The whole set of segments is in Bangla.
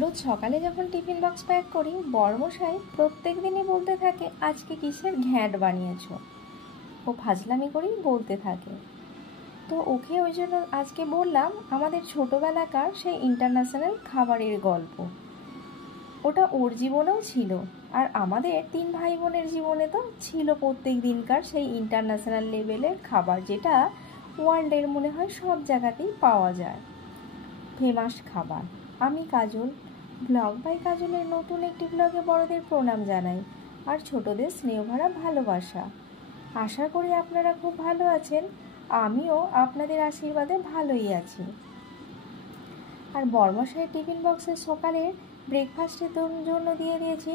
রোজ সকালে যখন টিফিন বক্স প্যাক করি বড়মশাই প্রত্যেক দিনই বলতে থাকে আজকে কিসের ঘ্যাঁট বানিয়েছো। ও ফাজলামি করেই বলতে থাকে। তো ওকে ওই জন্য আজকে বললাম আমাদের ছোটোবেলাকার সেই ইন্টারন্যাশনাল খাবারের গল্প। ওটা ওর জীবনেও ছিল, আর আমাদের 3 ভাই বোনের জীবনে তো ছিল প্রত্যেক দিনকার সেই ইন্টারন্যাশনাল লেভেলের খাবার, যেটা ওয়ার্ল্ডের মনে হয় সব জায়গাতেই পাওয়া যায়। ফেমাস খাবার। আমি কাজল, ব্লগ বাই কাজলের নতুন একটি ব্লগে বড়দের প্রণাম জানাই আর ছোটদের স্নেহভরা ভালোবাসা। আশা করি আপনারা খুব ভালো আছেন। আমিও আপনাদের আশীর্বাদে ভালোই আছি। আর বর্মশাই টিফিন বক্সে সকালে ব্রেকফাস্টের জন্য দিয়ে দিয়েছি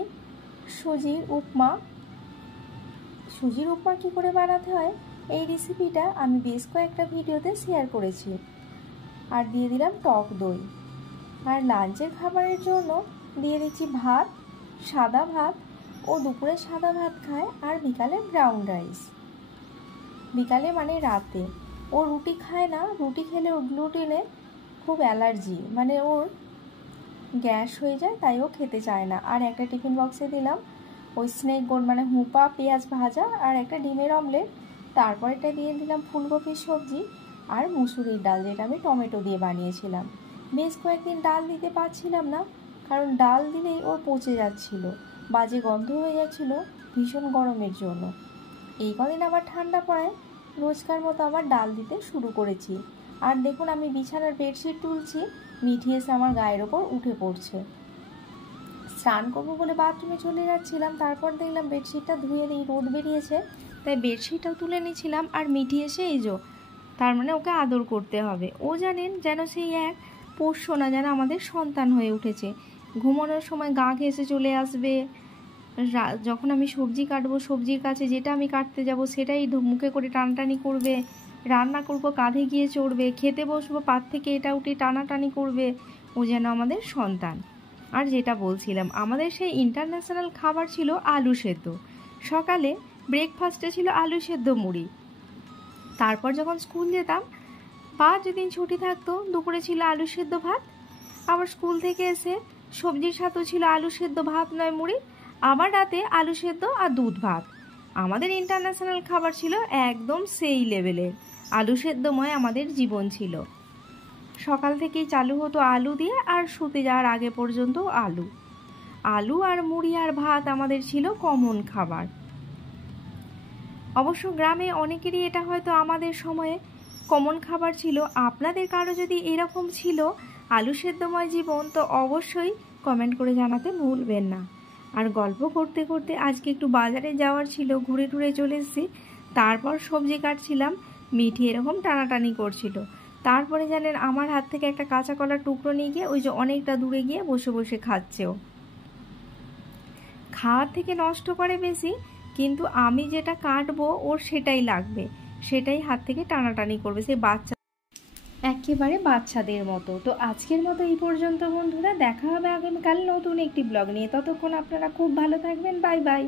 সুজির উপমা। সুজির উপমা কী করে বানাতে হয় এই রেসিপিটা আমি বেশ কয়েকটা ভিডিওতে শেয়ার করেছি। আর দিয়ে দিলাম টক দই। আর লাঞ্চের খাবারের জন্য দিয়ে দিচ্ছি ভাত, সাদা ভাত। ও দুপুরে সাদা ভাত খায় আর বিকালে ব্রাউন রাইস। বিকালে মানে রাতে। ও রুটি খায় না, রুটি খেলে ওর গ্লুটেনে খুব অ্যালার্জি, মানে ওর গ্যাস হয়ে যায়, তাই ও খেতে চায় না। আর একটা টিফিন বক্সে দিলাম ওই স্নেক গোড মানে হুপা পেঁয়াজ ভাজা আর একটা ডিমের অমলেট। তারপর এটা দিয়ে দিলাম ফুলকপির সবজি আর মুসুরির ডাল, যেটা আমি টমেটো দিয়ে বানিয়েছিলাম। বেশ কয়েকদিন ডাল দিতে পারছিলাম না, কারণ ডাল দিলেই ওর পচে যাচ্ছিল, বাজে গন্ধ হয়ে যাচ্ছিল ভীষণ গরমের জন্য। এই কদিন আবার ঠান্ডা পড়ায় রোজকার মতো আবার ডাল দিতে শুরু করেছি। আর দেখুন আমি বিছানার বেডশিট তুলছি, মিঠি এসে আমার গায়ের ওপর উঠে পড়ছে। স্নান করবো বলে বাথরুমে চলে যাচ্ছিলাম, তারপর দেখলাম বেডশিটটা ধুয়ে দিই, রোদ বেরিয়েছে তাই বেডশিটটাও তুলে নিয়েছিলাম। আর মিঠি এসে এই যে, তার মানে ওকে আদর করতে হবে। ও জানেন যেন সেই এক পোষ্য না, যেন আমাদের সন্তান হয়ে উঠেছে। ঘুমানোর সময় গা ঘেঁষে চলে আসবে, যখন আমি সবজি কাটবো সবজির কাছে যেটা আমি কাটতে যাব সেটাই মুখে করে টানাটানি করবে, রান্না করবো কাঁধে গিয়ে চড়বে, খেতে বসবো পাত থেকে এটা উঠে টানাটানি করবে। ও যেন আমাদের সন্তান। আর যেটা বলছিলাম, আমাদের সেই ইন্টারন্যাশনাল খাবার ছিল আলু সেদ্ধ। সকালে ব্রেকফাস্টে ছিল আলু সেদ্ধ মুড়ি। তারপর যখন স্কুল যেতাম বা যেদিন ছুটি থাকতো দুপুরে ছিল আলু সেদ্ধ ভাত। আবার স্কুল থেকে এসে সবজির সাথেও ছিল আলু সেদ্ধ ভাত নয় মুড়ি। আবার রাতে আলু সেদ্ধ আর দুধ ভাত। আমাদের ইন্টারন্যাশনাল খাবার ছিল একদম সেই লেভেলের, আলু সেদ্ধময় আমাদের জীবন ছিল। সকাল থেকেই চালু হতো আলু দিয়ে, আর শুতে যাওয়ার আগে পর্যন্ত আলু। আলু আর মুড়ি আর ভাত আমাদের ছিল কমন খাবার। অবশ্য গ্রামে অনেকেরই এটা হয়তো আমাদের সময়ে কমন খাবার ছিল। আপনাদের কারো যদি এরকম ছিল আলু সেদ্ধময় জীবন, তো অবশ্যই কমেন্ট করে জানাতে ভুলবেন না। আর গল্প করতে করতে আজকে একটু বাজারে যাওয়ার ছিল, ঘুরে টুরে চলে এসেছি। তারপর সবজি কাটছিলাম, মিঠি এরকম টানাটানি করছিল। তারপরে জানেন আমার হাত থেকে একটা কাঁচা কলার টুকরো নিয়ে গিয়ে ওই যে অনেকটা দূরে গিয়ে বসে বসে খাচ্ছেও। খাওয়ার থেকে নষ্ট করে বেশি, কিন্তু আমি যেটা কাটবো ওর সেটাই লাগবে, সেটাই হাত থেকে টানাটানি করবে, সে বাচ্চা একেবারে বাচ্চাদের মতো। তো আজকের মতো এই পর্যন্ত বন্ধুরা, দেখা হবে আগামীকাল নতুন একটি ব্লগ নিয়ে। ততক্ষণ আপনারা খুব ভালো থাকবেন। Bye bye.